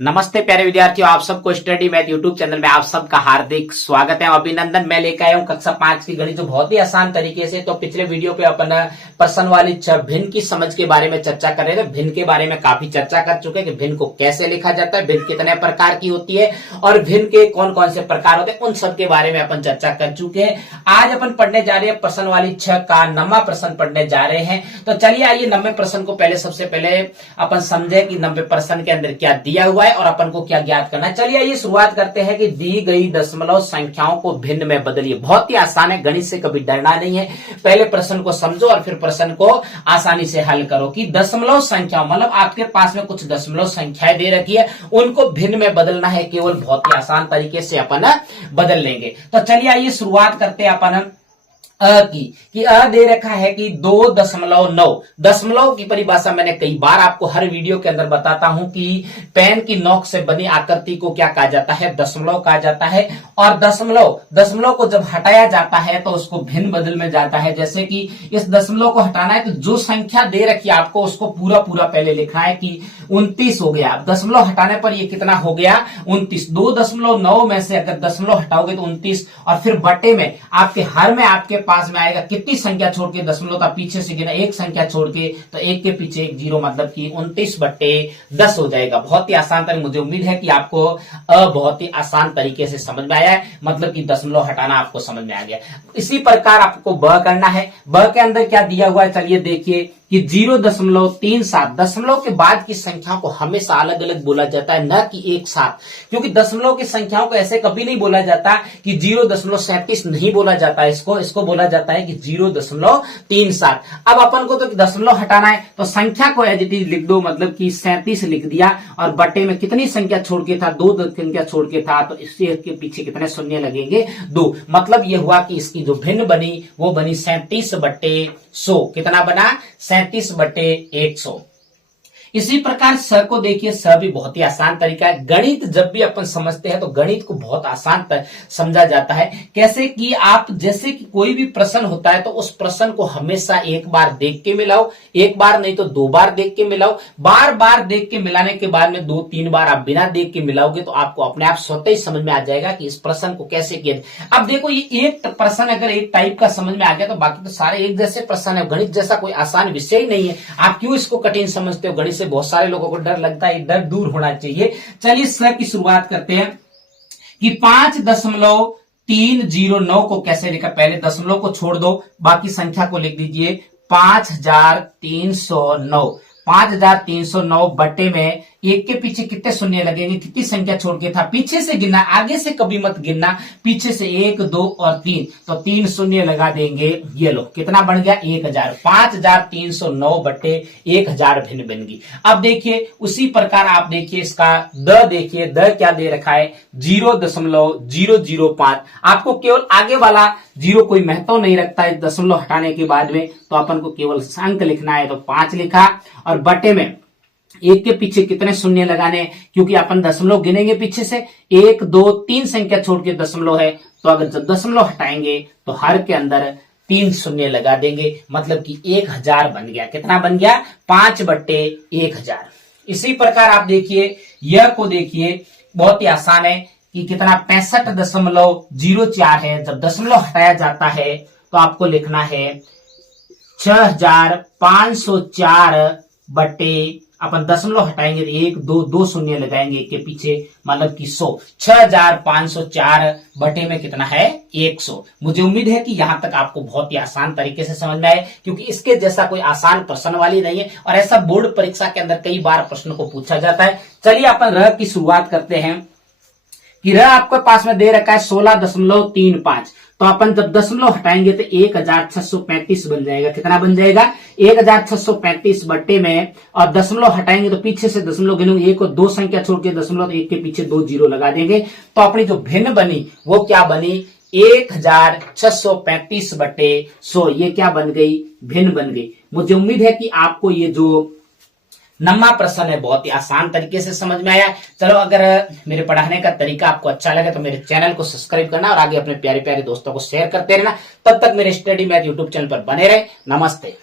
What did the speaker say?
नमस्ते प्यारे विद्यार्थियों, आप सबको स्टडी मैथ यूट्यूब चैनल में आप सबका हार्दिक स्वागत है। अभिनंदन। मैं लेकर आया हूं कक्षा 5 की गणित जो बहुत ही आसान तरीके से। तो पिछले वीडियो पे अपन प्रश्न वाली भिन्न की समझ के बारे में चर्चा कर रहे थे। भिन्न के बारे में काफी चर्चा कर चुके हैं कि भिन्न को कैसे लिखा जाता है, भिन्न कितने प्रकार की होती है और भिन्न के कौन कौन से प्रकार होते हैं, उन सब के बारे में अपन चर्चा कर चुके हैं। आज अपन पढ़ने जा रहे हैं प्रश्न वाली 6 का 9वां प्रश्न पढ़ने जा रहे हैं। तो चलिए आइए 90 प्रश्न को सबसे पहले अपन समझे कि 90 प्रश्न के अंदर क्या दिया हुआ है और अपन को क्या ज्ञात करना है। चलिए आइए शुरुआत करते हैं कि दी गई दशमलव संख्याओं को भिन्न में बदलिए। बहुत ही आसान है, गणित से कभी डरना नहीं है। पहले प्रश्न को समझो और फिर प्रश्न को आसानी से हल करो कि दशमलव संख्या मतलब आपके पास में कुछ दशमलव संख्याएं दे रखी है, उनको भिन्न में बदलना है। केवल बहुत ही आसान तरीके से अपन बदल लेंगे। तो चलिए आइए शुरुआत करते हैं अपन कि अ दे रखा है कि 2.9। दशमलव की परिभाषा मैंने कई बार आपको हर वीडियो के अंदर बताता हूं कि पेन की नोक से बनी आकृति को क्या कहा जाता है, दशमलव कहा जाता है। और दशमलव को जब हटाया जाता है तो उसको भिन्न बदल में जाता है। जैसे कि इस दशमलव को हटाना है तो जो संख्या दे रखी है आपको उसको पूरा पहले लिखना है कि 29 हो गया। दशमलव हटाने पर ये कितना हो गया, 29। 2.9 में से अगर दशमलव हटाओगे तो 29 और फिर बटे में आपके हर में आपके पास में आएगा कितनी संख्या छोड़ के दशमलव का पीछे से गिना एक संख्या छोड़ के, तो एक के पीछे एक जीरो मतलब कि 29/10 हो जाएगा। बहुत ही आसान तरीके। मुझे उम्मीद है कि आपको बहुत ही आसान तरीके से समझ में आया है, मतलब कि दशमलव हटाना आपको समझ में आ गया। इसी प्रकार आपको ब करना है। ब के अंदर क्या दिया हुआ है, चलिए देखिए कि 0.37। दशमलव के बाद की संख्या को हमेशा अलग अलग बोला जाता है, न कि एक साथ। क्योंकि दशमलव की संख्याओं को ऐसे कभी नहीं बोला जाता कि 0.37 नहीं बोला जाता। इसको बोला जाता है कि 0.37। अब अपन को तो दशमलव हटाना है तो संख्या को एज इट इज लिख दो, मतलब कि 37 लिख दिया। और बटे में कितनी संख्या छोड़ के था, 2 संख्या छोड़ के था, तो इससे के पीछे कितने शून्य लगेंगे, 2। मतलब यह हुआ कि इसकी जो भिन्न बनी वो बनी 37/100। कितना बना, 37/100। इसी प्रकार स को देखिए, स भी बहुत ही आसान तरीका है। गणित जब भी अपन समझते हैं तो गणित को बहुत आसान समझा जाता है। कैसे कि आप जैसे कि कोई भी प्रश्न होता है तो उस प्रश्न को हमेशा एक बार देख के मिलाओ, एक बार नहीं तो 2 बार देख के मिलाओ। बार देख के मिलाने के बाद में 2-3 बार आप बिना देख के मिलाओगे तो आपको अपने आप स्वतः ही समझ में आ जाएगा कि इस प्रश्न को कैसे किया। अब देखो, ये एक प्रश्न अगर एक टाइप का समझ में आ गया तो बाकी तो सारे एक जैसे प्रश्न है। गणित जैसा कोई आसान विषय ही नहीं है। आप क्यों इसको कठिन समझते हो? गणित बहुत सारे लोगों को डर लगता है, डर दूर होना चाहिए। चलिए स की शुरुआत करते हैं कि 5.309 को कैसे लिखा। पहले दशमलव को छोड़ दो, बाकी संख्या को लिख दीजिए 5309। 5309 बटे में एक के पीछे कितने शून्य लगेंगे, कितनी संख्या छोड़ के था, पीछे से गिनना, आगे से कभी मत गिनना। पीछे से 1, 2 और 3, तो 3 शून्य लगा देंगे। ये लो कितना बन गया, 1000। 5309 बटे 1000 भिन्न बन गई। अब देखिए उसी प्रकार आप देखिए इसका द देखिए, द क्या दे रखा है, 0.005। आपको केवल आगे वाला जीरो कोई महत्व नहीं रखता है दशमलव हटाने के बाद में, तो अपन को केवल अंक लिखना है, तो 5 लिखा। और बटे में एक के पीछे कितने शून्य लगाने, क्योंकि अपन दशमलव गिनेंगे पीछे से, 1, 2, 3 संख्या छोड़ के दशमलव है, तो अगर जब दशमलव हटाएंगे तो हर के अंदर 3 शून्य लगा देंगे, मतलब कि 1000 बन गया। कितना बन गया, 5/1000। इसी प्रकार आप देखिए यह को देखिए, बहुत ही आसान है कि कितना 65.04 है। जब दशमलव हटाया जाता है तो आपको लिखना है 6504 बटे, अपन दशमलव हटाएंगे तो 1, 2, 2 शून्य लगाएंगे एक के पीछे, मतलब कि 100। 6504 बटे में कितना है, 100। मुझे उम्मीद है कि यहां तक आपको बहुत ही आसान तरीके से समझ में आए, क्योंकि इसके जैसा कोई आसान प्रश्न वाली नहीं है और ऐसा बोर्ड परीक्षा के अंदर कई बार प्रश्न को पूछा जाता है। चलिए अपन र की शुरुआत करते हैं कि र आपके पास में दे रखा है 16.35। तो अपन जब दशमलव हटाएंगे तो 1635 बन जाएगा। कितना बन जाएगा, 1635 बटे में, और दशमलव हटाएंगे तो पीछे से दशमलव गिनोगे, 1 और 2 संख्या छोड़ के दशमलव, एक के पीछे 2 जीरो लगा देंगे। तो अपनी जो भिन्न बनी वो क्या बनी, 1635/100। ये क्या बन गई, भिन्न बन गई। मुझे उम्मीद है कि आपको ये जो 9वां प्रश्न है बहुत ही आसान तरीके से समझ में आया। चलो, अगर मेरे पढ़ाने का तरीका आपको अच्छा लगे तो मेरे चैनल को सब्सक्राइब करना और आगे अपने प्यारे प्यारे दोस्तों को शेयर करते रहना। तब तक मेरे स्टडी मैथ यूट्यूब चैनल पर बने रहे। नमस्ते।